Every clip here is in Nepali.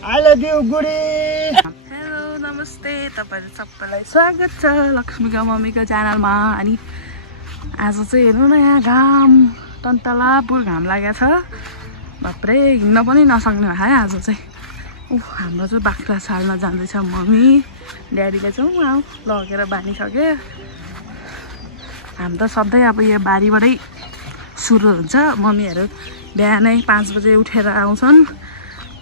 I love you, गुडी। हेलो नमस्ते, तपाईहरु सबैलाई स्वागत छ लक्ष्मीका मम्मीको च्यानलमा। अनि आज चाहिँ हेर्नु न यहाँ घाम तन्तलापुर घाम लागेको छ। बाप्रे हिँड्न पनि नसक्ने भयो है आज चाहिँ। हाम्रो चाहिँ बाख्रा छाड्न जाँदैछ मम्मी, ड्याडीले चाहिँ लगेर बानिसक्यो। हामी त सधैँ अब यो बारीबाटै सुरु हुन्छ। मम्मीहरू बिहानै 5 बजे उठेर आउँछन्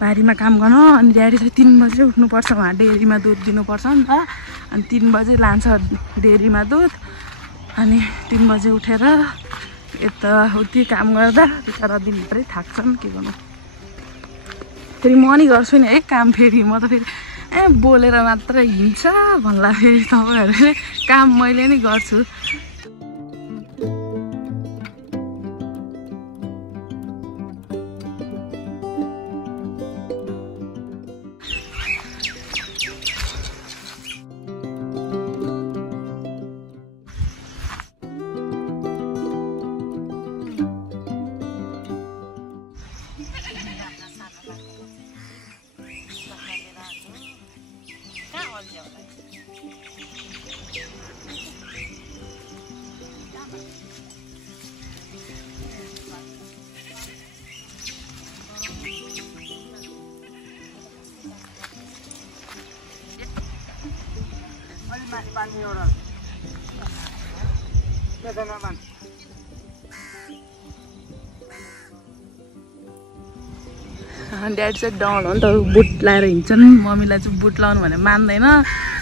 बारीमा काम गर्न। अनि ड्याडी चाहिँ 3 बजे उठ्नुपर्छ, उहाँ डेरीमा दुध दिनुपर्छ नि त। अनि 3 बजे लान्छ डेरीमा दुध। अनि 3 बजे उठेर यताउति काम गर्दा बिचरा दिनभरि थाक्छन्। के गर्नु, फेरि म नि गर्छु नि है काम। फेरि म त फेरि बोलेर मात्र हिँड्छ भन्ला, फेरि तपाईँहरूले काम मैले नि गर्छु। ड्याडी चाहिँ डाउन हो नि त, बुट लाएर हिँड्छन्। मम्मीलाई चाहिँ बुट लाउनु भने मान्दैन।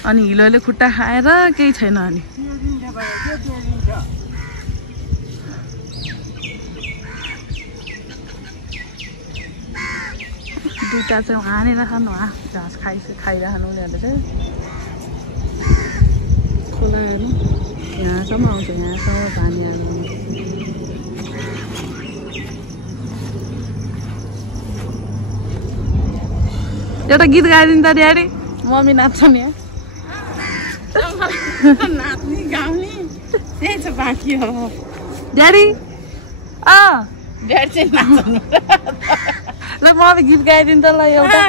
अनि हिलोले खुट्टा खाएर केही छैन। अनि दुईटा चाहिँ हानेर खानु, घाँस खाइरहनु उनीहरूले चाहिँ। खोलाहरू यहाँसम्म आउँछ, यहाँसम्म पानी हाल्नु। एउटा गीत गाइदिनु त ड्याडी, मम्मी नाच्छन् यहाँ। नाच्ने गाउने त्यही छ बाँकी हो ड्याडी। ड्याडी चाहिँ नाच्नु। ल मम्मी गीत गाइदिनु त ल, एउटा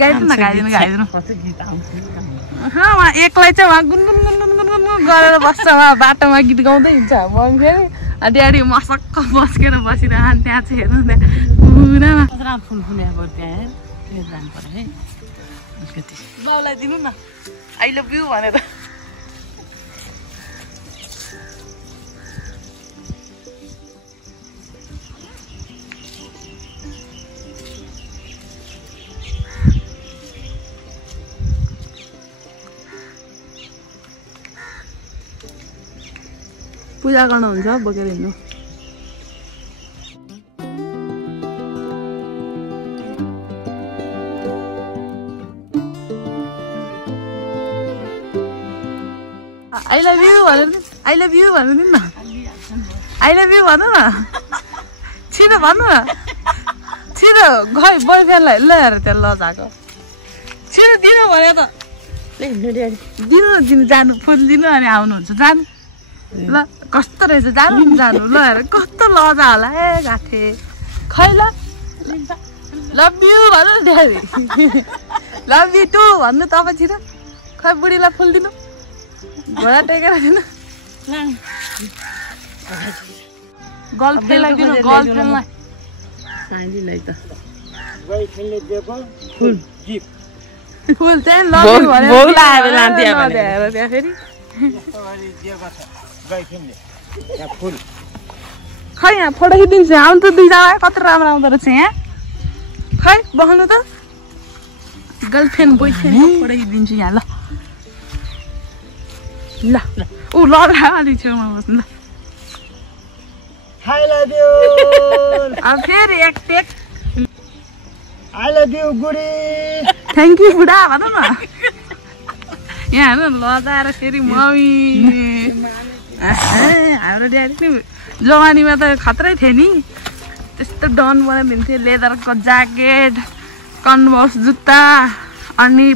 गाइदिनु न। गाइदिनु गीत आउँछ उहाँ एक्लै चाहिँ उहाँ गुनगुन गुनगुन गुनगुन गरेर बस्छ। उहाँ बाटोमा गीत गाउँदै हिँड्छ। मम्मी फेरि ड्याडी मसक्क बस्केर बसिरहन् त्यहाँ चाहिँ। हेर्नु पुरामा फुल फुले अब त्यहाँ जानु पर्यो है अलिकति। बाउलाई दिनु न आई लभ यु भनेर। पूजा गर्नुहुन्छ बोकेर हिँड्नु। आई लभ यु भन्नु न, आई लभ यु भन्नु न, आई लभ यु भन्नु न, छिटो भन्नु न, छिटो। खै बोयफ्रेन्डलाई ल्याएर त्यहाँ लजाएको छिटो दिनु भन्यो त। दिनु जानु, फुल दिनु अनि आउनुहुन्छ जानु। ल कस्तो रहेछ, जानु जानु ल। हेर कस्तो लजा होला ए गाथे। खै ल लभ यु भन्नु न ड्याडी, लभ यु टु भन्नु तपाईँ छिटो। खै बुढीलाई फुल दिनु, घोडा टेकेर दिनु। गर्लफ्रेन्डलाई दिनु, गर्लफ्रेन्डलाई। साइलीलाई त बोयफ्रेन्डले दिएको फुल गिफ्ट। फुल चाहिँ लभ यु भनेर बोलाएर लान्थ्यो भने त्यहाँ फेरि दिएको छ बोयफ्रेन्डले यहाँ फुल। खै यहाँ फोटो खिचिदिन्छु। आउनु त दुईजना, कति राम्रो आउँदो रहेछ यहाँ। खै बस्नु त, गर्लफ्रेन्ड बोयफ्रेन्ड फोटो खिचिदिन्छु यहाँ। ल ल ऊ लगा अलिक छेउमा बस्नु ल। I love you, अब फेरि एक टेक। I love you, गुडी। थ्याङ्क यू बुढा भनौँ न। यहाँ हेर्नु लजाएर फेरि मम्मी। हाम्रो ड्याडी नि जवानीमा त खत्रै थियो नि। त्यस्तो डन बनाइदिन्थ्यो, लेदरको ज्याकेट, कन्भर्स जुत्ता। अनि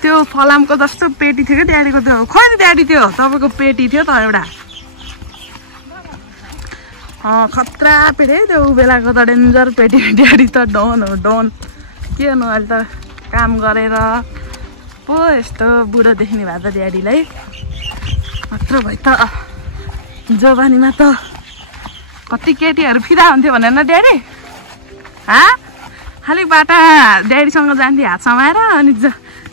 त्यो फलामको जस्तो पेटी थियो क्या ड्याडीको। त्यो खै ड्याडी त्यो तपाईँको पेटी थियो त एउटा। खतरा पेटी है त्यो बेलाको त, डेन्जर पेटी। ड्याडी त डन हो डन। के गर्नु अहिले त काम गरेर पो यस्तो बुढो देख्ने भए त ड्याडीलाई मात्र भए त जवानीमा त कति केटीहरू फिदा हुन्थ्यो भनेर न ड्याडी खालि बाटा ड्याडीसँग जान्थ्यो हात समाएर अनि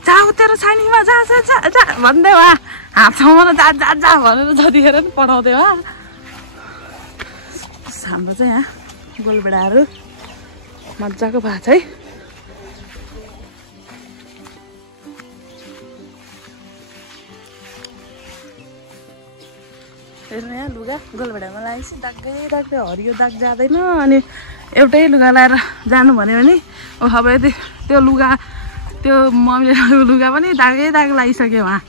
जाऊ तेरो छानीमा जा जा जा जा भन्दै वा हात समाएर जा जा जा भनेर जतिखेर नि पठाउँदै वा हाम्रो चाहिँ यहाँ गोलबेडाहरू मजाको भएको छ है हेर्नु यहाँ लुगा गोलबेडामा लगाएपछि दाग्दै दाग्दै हरियो दाग जाँदैन अनि एउटै लुगा लगाएर जानु भन्यो भने अब यदि त्यो लुगा त्यो मम्मीले लगाएको लुगा पनि दागै दाग लगाइसक्यो उहाँ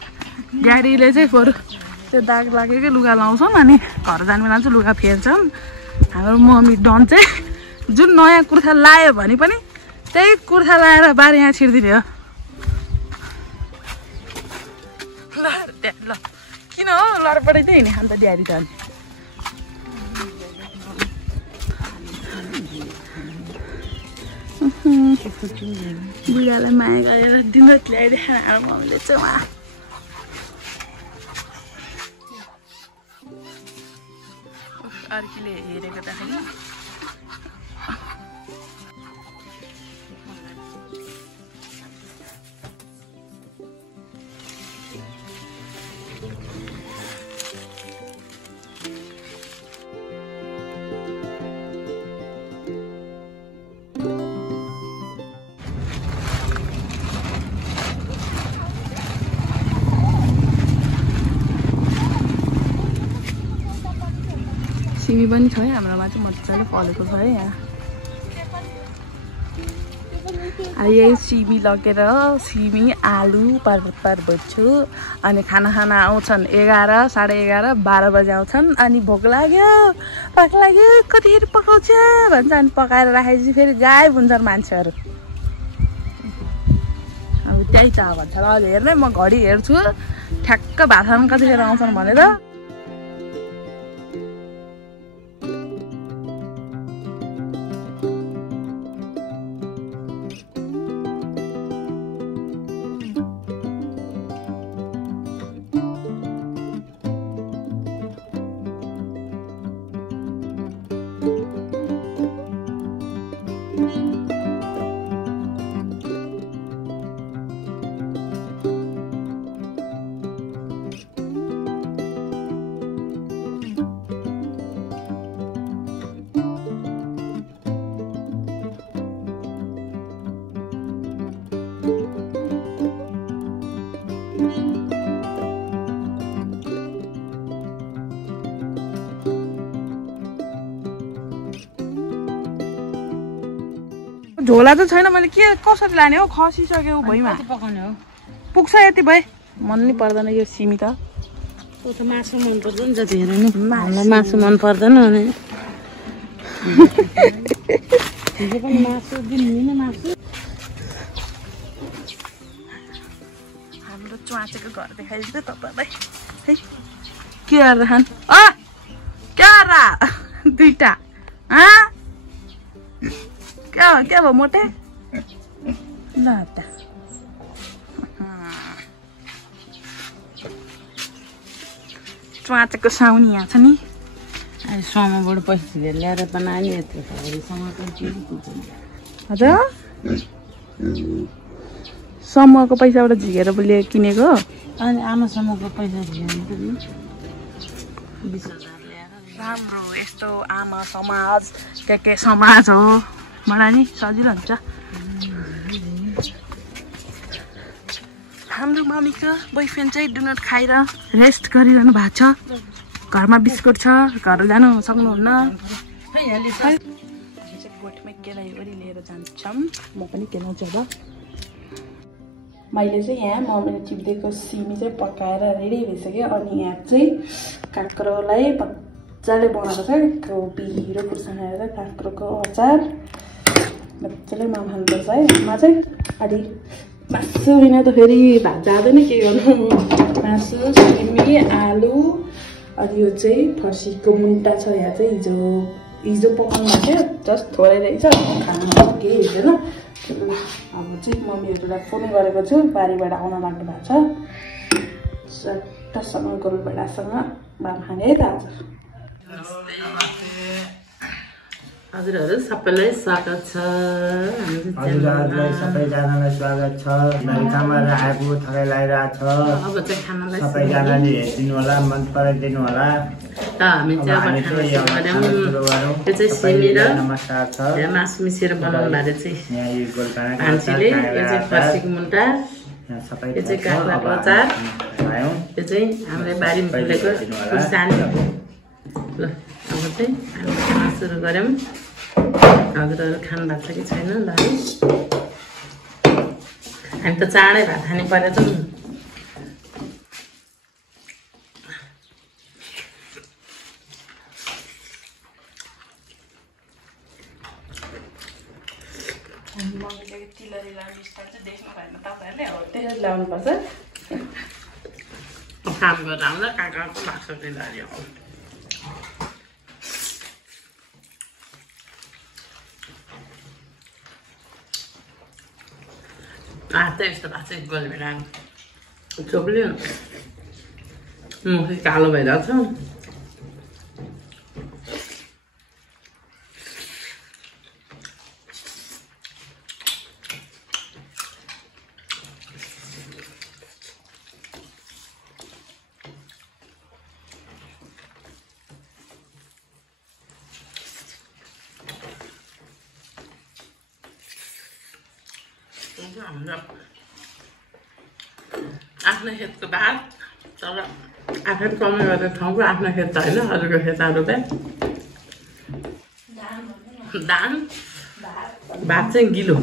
ड्याडीले चाहिँ बरु त्यो दाग लागेकै लुगा लाउँछौँ अनि घर जानु बेला चाहिँ लुगा फेर्छौँ हाम्रो मम्मी डन चाहिँ जुन नयाँ कुर्ता लायो भने पनि त्यही कुर्ता लाएर बारी यहाँ छिर्दिने हो ल किन हो लडपडै त हिँड्ने अन्त ड्याडी त अनि बुढालाई माया गरेर दिनरात ल्याइदिएर हाम्रो मम्मीले चाहिँ उहाँ अर्कीले हेरेको त होइन सिमी पनि छ है हाम्रोमा चाहिँ मजाले फलेको छ है यहाँ यही सिमी लगेर सिमी आलु पार्छु अनि खाना आउँछन् 11 साढे 11 12 बजे आउँछन् अनि भोक लाग्यो कतिखेर पकाउँछ भन्छ अनि पकाएर राखेपछि फेरि गायब हुन्छन् मान्छेहरू अब त्यही त भन्छ ल अहिले हेर्नै म घडी हेर्छु ठ्याक्क भाषामा कतिखेर आउँछन् भनेर झोला त छैन मैले के कसरी लाने हो खसिसक्यो भुइँमा पकाउने हो पुग्छ यति भए मन नि पर्दैन यो सिमी त मासु मन पर्दैन जति हेर नि मासु मन पर्दैन अनि हाम्रो च्वाचेको घर देखाइदिन्छ तपाईँलाई है के गरेर खान दुईटा क्या भयो मोटे ल त च्वाचेको साउनी यहाँ छ नि समूहबाट पैसा ल्याएर बनायो हजुर समूहको पैसाबाट झिकेर किनेको अनि आमा समूहको पैसा झिकेर 20,000 ल्याएर राम्रो यस्तो आमा समाज के समाज हो मलाई नि सजिलो हुन्छ हाम्रो मम्मीको बोयफ्रेन्ड चाहिँ डुनट खाएर रेस्ट गरिरहनु भएको छ घरमा बिस्कुट छ घर जानु सक्नुहुन्न गोठमै केलाइवरी लिएर जान्छौँ म पनि केलाउँछु अब मैले चाहिँ यहाँ मम्मीले टिप्दिएको सिमी चाहिँ पकाएर रेडी भइसक्यो अनि यहाँ चाहिँ काँक्रोलाई मजाले बनाएको छ कोपी र खुर्सानीहरू काँक्रोको अचार मजाले खानुपर्छ है मा चाहिँ अलि मासु बिना त फेरि भात जाँदैन के गर्नु मासु सिमी आलु अनि यो चाहिँ फर्सीको मुन्टा छ यहाँ चाहिँ हिजो पकाउनु थियो जस्ट थोरै रहेछ खानु केही हुँदैन अब चाहिँ मम्मीहरूलाई फोन गरेको छु बारीबाट आउन लाग्नु भएको छ सट्टसँग गोरु भेडासँग भात खाने है त आज हजुरहरू सबैलाई स्वागत छ हजुरहरूलाई सबैजनालाई स्वागत छ कामबाट आएको थकाइ लागिरहेको छ अब चाहिँ खानालाई सबैजनाले हेरिदिनु होला मन पराइदिनु होला त हामी चाहिँ अब खाना सुरु गऱ्यौँ यो चाहिँ सिमी र नमस्कार छ यहाँ मासु मिसेर बनाउनु भएको चाहिँ यहाँ यो गोलकाँडा मान्छेले यो चाहिँ फर्सीको मुन्टा सबै यो चाहिँ काँक्राको अचार खायौँ यो चाहिँ हाम्रो बारीमा फुलेको खुर्सानी ल अब चाहिँ हामी खाना सुरु गऱ्यौँ हजुरहरू खानु भएको छ कि छैन ल हामी त चाँडै भात खाने परेछ नि मम्मीले तिलहरी लाउने स्टाइल चाहिँ देख्नु भएन तपाईँहरूले हो त्यसरी ल्याउनुपर्छ काम गरेर आउँदा काँक्राको लाग्छ तिलहरी हो त यस्तो भएको चाहिँ गोलभेडा चोप्लियो मुखै कालो भइरहेको छ हाम्रो आफ्नो खेतको भात तर आफै कमाइ गरेर ठाउँको आफ्नो खेत त होइन अरूको खेतहरूले धान भात चाहिँ गिलो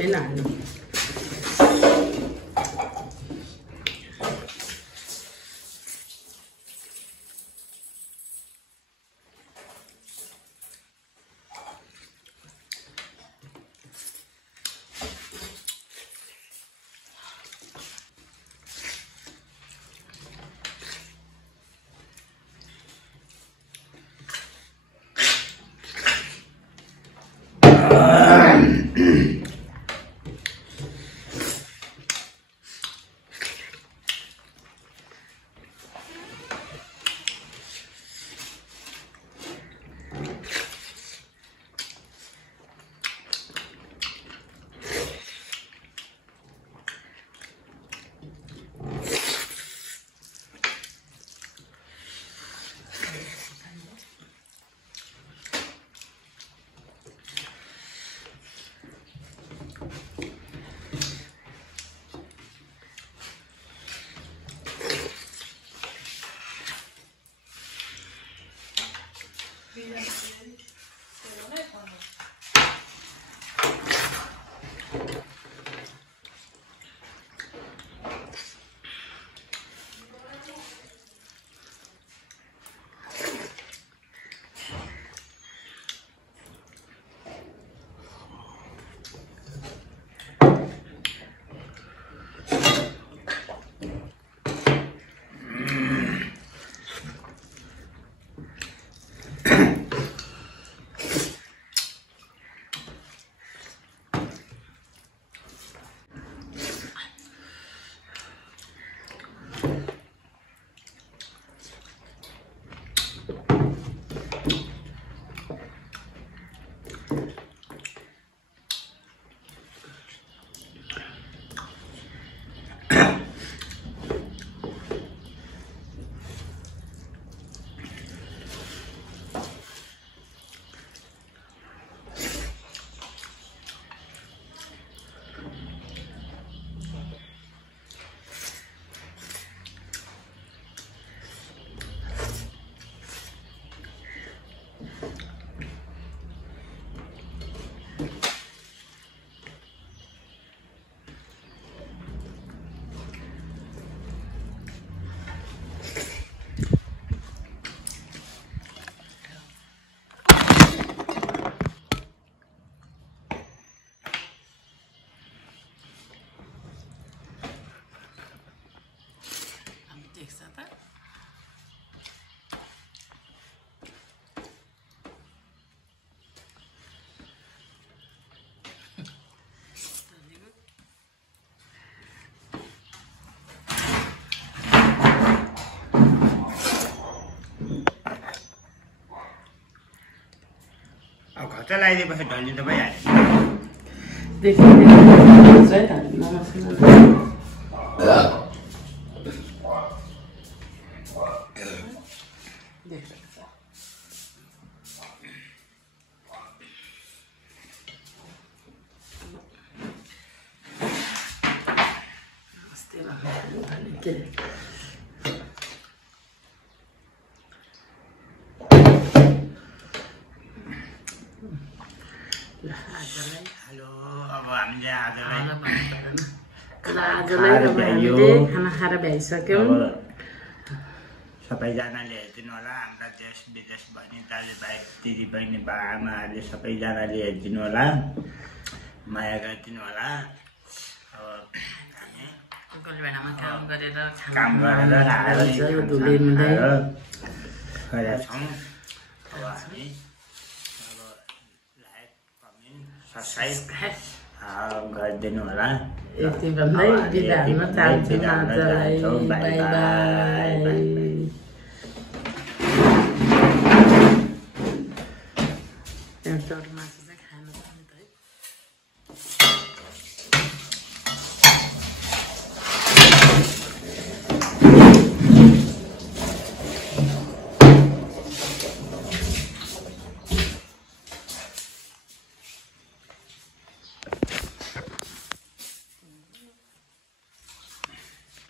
केही नहाल्नु खर्च लगाइदिएपछि ढल्ली त भइहाल्यो खाना खाएर भ्याइसक्यौँ सबैजनाले हेरिदिनु होला हाम्रा देश विदेश भनी दाजुभाइ दिदीबहिनी बाआमाहरूले सबैजनाले हेरिदिनु होला माया गरिदिनु होला अब हामी कोही बेलामा काम गरेर गरेका छौँ अब हामी अब लाइक कमेन्ट सब्सक्राइब गरिदिनु होला यति भन्दै बिदा हुन चाहन्छु। By by.